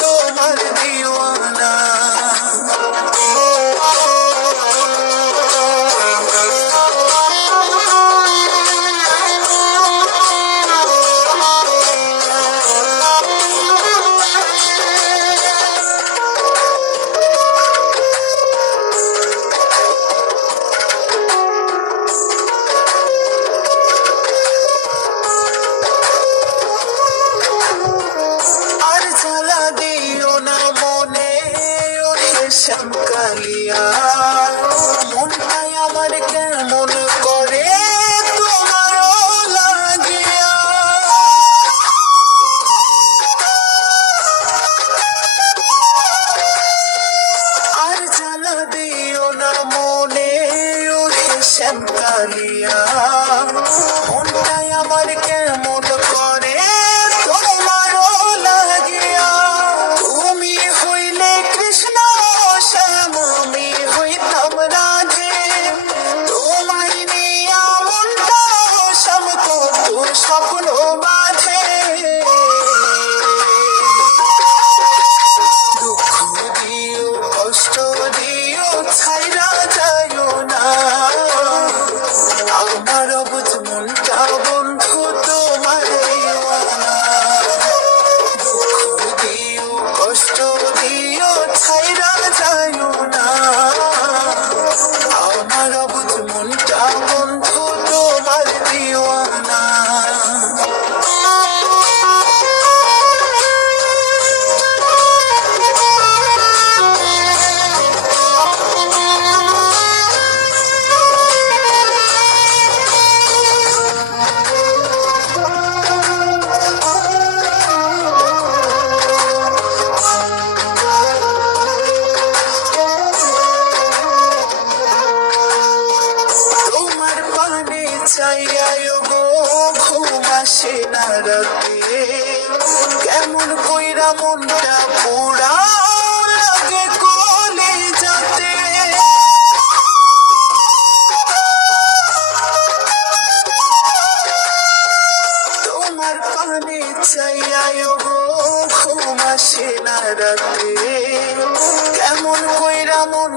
তোমার দিওয়ানা। শ্যামকালিয়া মনটাই আমার কেমন করে তোমারও লাগিয়া। আর জ্বালা দিও না মনে ওরে শ্যামকালিয়া, মনটাই আমার কেমন করে তোমারও লাগিয়া। তুমি হইলে কৃষ্ণ আমি হইতাম রাধে, তোমায় নিয়া মনটা শ্যাম কত স্বপ্ন বাঁধে। দুঃখ দিও কষ্ট দিও ছাইরা যাইও না, আমার অবুঝ মনটা বন্ধু তোমার দিওয়ানা। দুঃখ দিও কষ্ট দিও ছাইরা যাইও না, আমার অবুঝ মনটা বন্ধু তোমার দিওয়ানা। চাইয়ায় গো ঘুম আসে না রাতে, কেমন কইরা মনটা পোড়া লাগে কলে যাতে। তোমার পানে চাইয়ায় গো ঘুম আসে না রাতে, কেমন কইরা মন